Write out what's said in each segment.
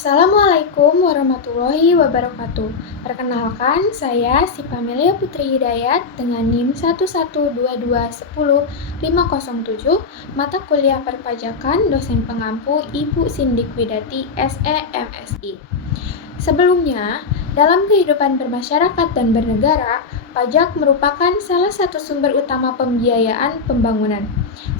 Assalamualaikum warahmatullahi wabarakatuh. Perkenalkan, saya Sipamelia Putri Hidayat dengan NIM 112210507, mata kuliah perpajakan, dosen pengampu Ibu Sindik Widati, SE MSI. Sebelumnya, dalam kehidupan bermasyarakat dan bernegara, pajak merupakan salah satu sumber utama pembiayaan pembangunan.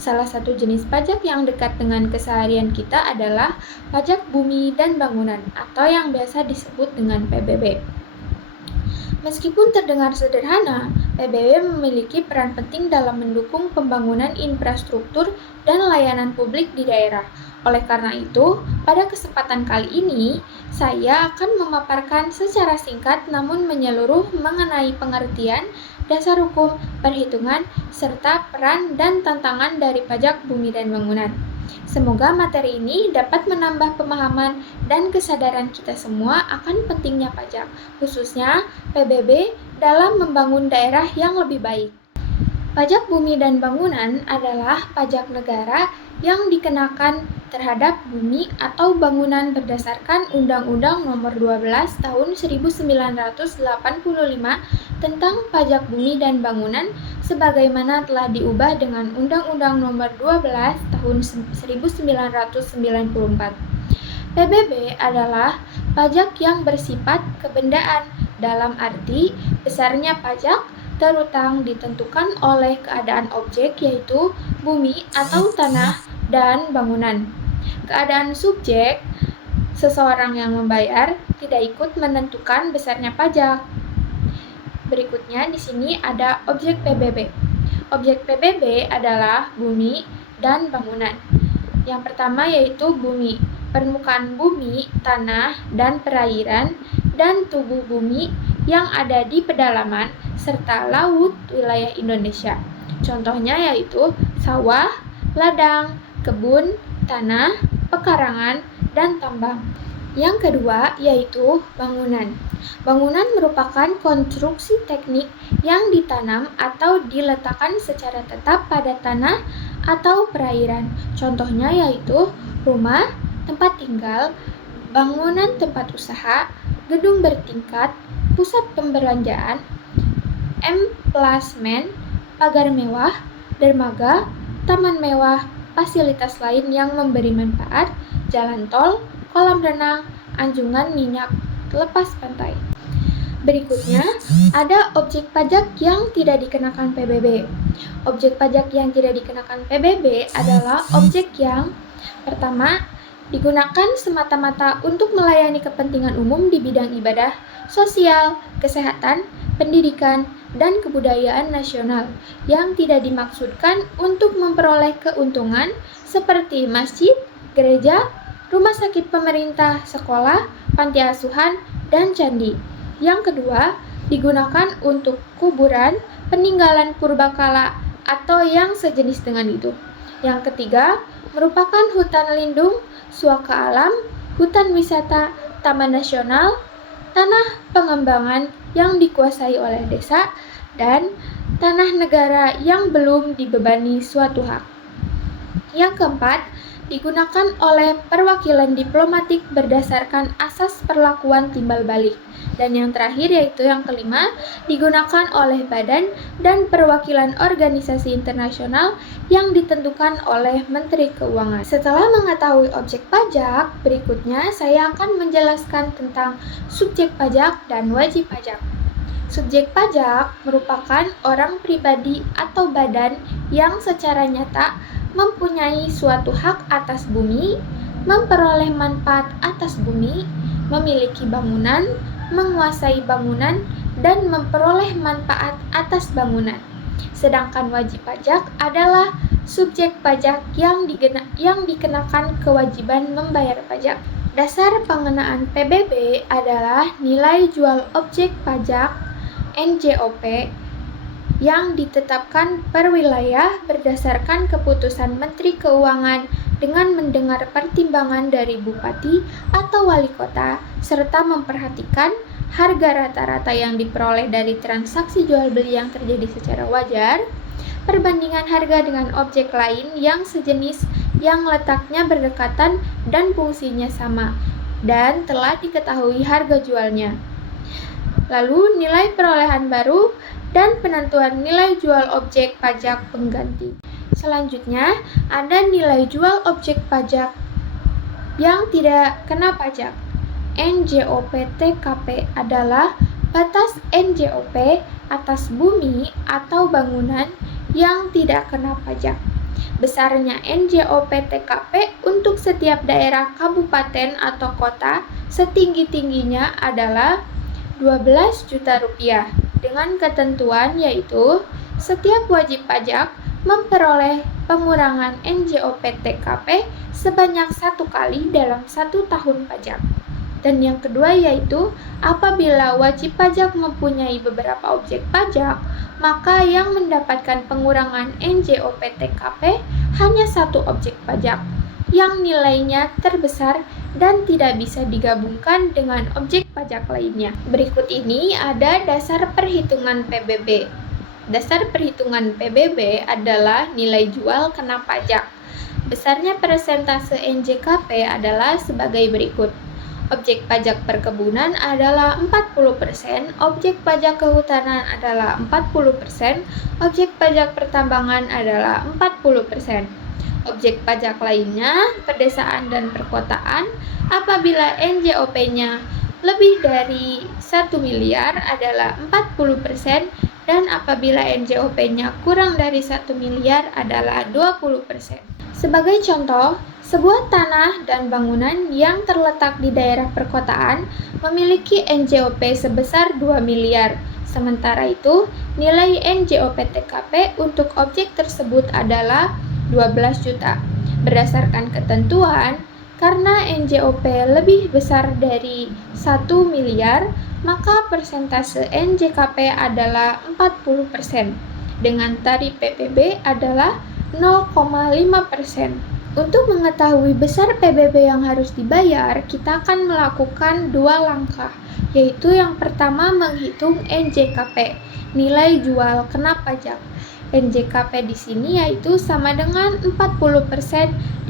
Salah satu jenis pajak yang dekat dengan keseharian kita adalah pajak bumi dan bangunan atau yang biasa disebut dengan PBB. Meskipun terdengar sederhana, PBB memiliki peran penting dalam mendukung pembangunan infrastruktur dan layanan publik di daerah. Oleh karena itu, pada kesempatan kali ini, saya akan memaparkan secara singkat namun menyeluruh mengenai pengertian, dasar hukum, perhitungan, serta peran dan tantangan dari pajak bumi dan bangunan. Semoga materi ini dapat menambah pemahaman dan kesadaran kita semua akan pentingnya pajak, khususnya PBB dalam membangun daerah yang lebih baik. Pajak bumi dan bangunan adalah pajak negara yang dikenakan terhadap bumi atau bangunan berdasarkan Undang-Undang Nomor 12 Tahun 1985 tentang Pajak Bumi dan Bangunan sebagaimana telah diubah dengan Undang-Undang Nomor 12 Tahun 1994. PBB adalah pajak yang bersifat kebendaan dalam arti besarnya pajak terutang ditentukan oleh keadaan objek yaitu bumi atau tanah dan bangunan. Keadaan subjek, seseorang yang membayar, tidak ikut menentukan besarnya pajak. Berikutnya di sini ada objek PBB. Objek PBB adalah bumi dan bangunan. Yang pertama yaitu bumi, permukaan bumi, tanah, dan perairan, dan tubuh bumi yang ada di pedalaman, serta laut wilayah Indonesia. Contohnya yaitu sawah, ladang, kebun, tanah, pekarangan, dan tambang. Yang kedua yaitu bangunan. Bangunan merupakan konstruksi teknik yang ditanam atau diletakkan secara tetap pada tanah atau perairan. Contohnya yaitu rumah, tempat tinggal, bangunan tempat usaha, gedung bertingkat, pusat pembelanjaan, emplasmen, pagar mewah, dermaga, taman mewah, fasilitas lain yang memberi manfaat, jalan tol, kolam renang, anjungan minyak, lepas pantai. Berikutnya, ada objek pajak yang tidak dikenakan PBB. Objek pajak yang tidak dikenakan PBB adalah objek yang pertama, digunakan semata-mata untuk melayani kepentingan umum di bidang ibadah, sosial, kesehatan, pendidikan, dan kebudayaan nasional yang tidak dimaksudkan untuk memperoleh keuntungan seperti masjid, gereja, rumah sakit pemerintah, sekolah, panti asuhan, dan candi. Yang kedua, digunakan untuk kuburan, peninggalan purbakala, atau yang sejenis dengan itu. Yang ketiga, merupakan hutan lindung, suaka alam, hutan wisata, taman nasional, tanah pengembangan yang dikuasai oleh desa, dan tanah negara yang belum dibebani suatu hak. Yang keempat, digunakan oleh perwakilan diplomatik berdasarkan asas perlakuan timbal balik. Dan yang terakhir yaitu yang kelima, digunakan oleh badan dan perwakilan organisasi internasional yang ditentukan oleh Menteri Keuangan. Setelah mengetahui objek pajak, berikutnya saya akan menjelaskan tentang subjek pajak dan wajib pajak. Subjek pajak merupakan orang pribadi atau badan yang secara nyata mempunyai suatu hak atas bumi, memperoleh manfaat atas bumi, memiliki bangunan, menguasai bangunan, dan memperoleh manfaat atas bangunan. Sedangkan wajib pajak adalah subjek pajak yang dikenakan kewajiban membayar pajak. Dasar pengenaan PBB adalah nilai jual objek pajak NJOP yang ditetapkan per wilayah berdasarkan keputusan Menteri Keuangan dengan mendengar pertimbangan dari bupati atau wali kota serta memperhatikan harga rata-rata yang diperoleh dari transaksi jual beli yang terjadi secara wajar, perbandingan harga dengan objek lain yang sejenis yang letaknya berdekatan dan fungsinya sama, dan telah diketahui harga jualnya. Lalu nilai perolehan baru dan penentuan nilai jual objek pajak pengganti. Selanjutnya, ada nilai jual objek pajak yang tidak kena pajak. NJOP-TKP adalah batas NJOP atas bumi atau bangunan yang tidak kena pajak. Besarnya NJOP-TKP untuk setiap daerah kabupaten atau kota setinggi-tingginya adalah 12 juta rupiah dengan ketentuan yaitu setiap wajib pajak memperoleh pengurangan NJOP-TKP sebanyak 1 kali dalam 1 tahun pajak. Dan yang kedua yaitu apabila wajib pajak mempunyai beberapa objek pajak, maka yang mendapatkan pengurangan NJOP-TKP hanya 1 objek pajak yang nilainya terbesar dan tidak bisa digabungkan dengan objek pajak lainnya. Berikut ini ada dasar perhitungan PBB. Dasar perhitungan PBB adalah nilai jual kena pajak. Besarnya persentase NJKP adalah sebagai berikut. Objek pajak perkebunan adalah 40%, objek pajak kehutanan adalah 40%, objek pajak pertambangan adalah 40%. Objek pajak lainnya, pedesaan dan perkotaan, apabila NJOP-nya lebih dari 1 miliar adalah 40% dan apabila NJOP-nya kurang dari 1 miliar adalah 20%. Sebagai contoh, sebuah tanah dan bangunan yang terletak di daerah perkotaan memiliki NJOP sebesar 2 miliar. Sementara itu, nilai NJOP-TKP untuk objek tersebut adalah 12 juta. Berdasarkan ketentuan, karena NJOP lebih besar dari 1 miliar, maka persentase NJKP adalah 40%, dengan tarif PBB adalah 0,5%. Untuk mengetahui besar PBB yang harus dibayar, kita akan melakukan 2 langkah, yaitu yang pertama menghitung NJKP, nilai jual kena pajak. NJKP di sini yaitu sama dengan 40%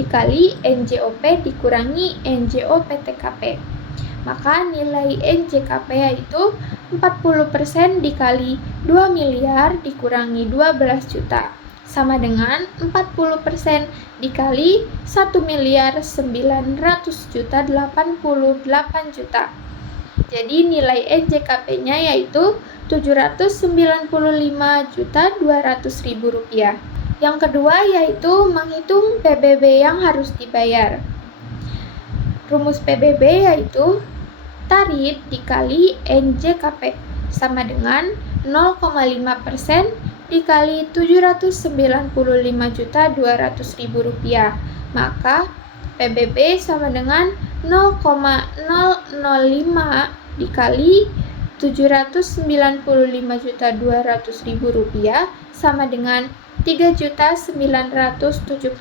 dikali NJOP dikurangi NJOP-TKP. Maka nilai NJKP yaitu 40% dikali 2 miliar dikurangi 12 juta. Sama dengan 40% dikali 1 miliar 900 juta 88 juta. Jadi nilai NJKP-nya yaitu 795.200.000 rupiah. Yang kedua yaitu menghitung PBB yang harus dibayar. Rumus PBB yaitu tarif dikali NJKP sama dengan 0,5% dikali 795.200.000 rupiah. Maka PBB sama dengan 0,005 dikali 795.200.000 rupiah sama dengan 3.976.000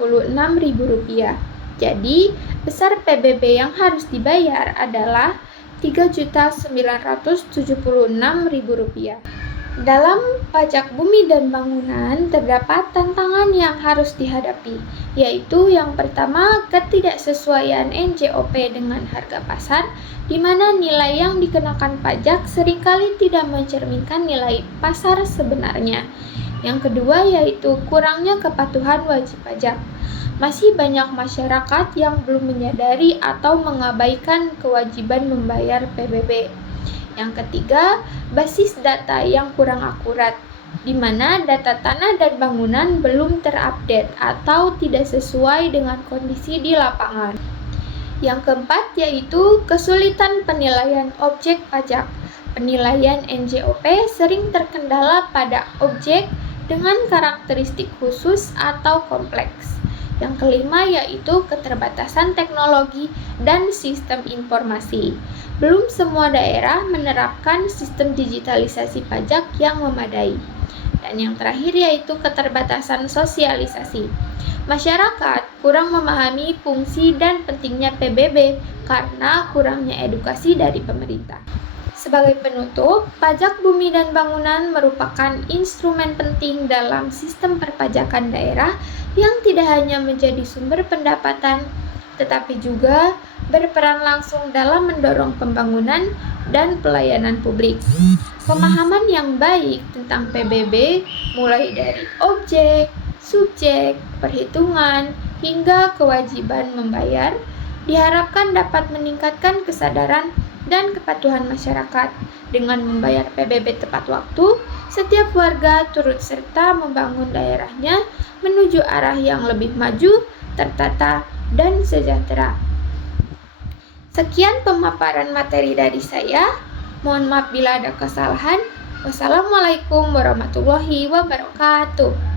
rupiah. Jadi, besar PBB yang harus dibayar adalah 3.976.000 rupiah. Dalam pajak bumi dan bangunan terdapat tantangan yang harus dihadapi, yaitu yang pertama ketidaksesuaian NJOP dengan harga pasar, di mana nilai yang dikenakan pajak seringkali tidak mencerminkan nilai pasar sebenarnya. Yang kedua yaitu kurangnya kepatuhan wajib pajak. Masih banyak masyarakat yang belum menyadari atau mengabaikan kewajiban membayar PBB. Yang ketiga, basis data yang kurang akurat, di mana data tanah dan bangunan belum terupdate atau tidak sesuai dengan kondisi di lapangan. Yang keempat yaitu kesulitan penilaian objek pajak. Penilaian NJOP sering terkendala pada objek dengan karakteristik khusus atau kompleks. Yang kelima yaitu keterbatasan teknologi dan sistem informasi. Belum semua daerah menerapkan sistem digitalisasi pajak yang memadai. Dan yang terakhir yaitu keterbatasan sosialisasi. Masyarakat kurang memahami fungsi dan pentingnya PBB karena kurangnya edukasi dari pemerintah. Sebagai penutup, pajak bumi dan bangunan merupakan instrumen penting dalam sistem perpajakan daerah yang tidak hanya menjadi sumber pendapatan, tetapi juga berperan langsung dalam mendorong pembangunan dan pelayanan publik. Pemahaman yang baik tentang PBB mulai dari objek, subjek, perhitungan, hingga kewajiban membayar diharapkan dapat meningkatkan kesadaran dan kepatuhan masyarakat. Dengan membayar PBB tepat waktu, setiap warga turut serta membangun daerahnya menuju arah yang lebih maju, tertata, dan sejahtera. Sekian pemaparan materi dari saya. Mohon maaf bila ada kesalahan. Wassalamualaikum warahmatullahi wabarakatuh.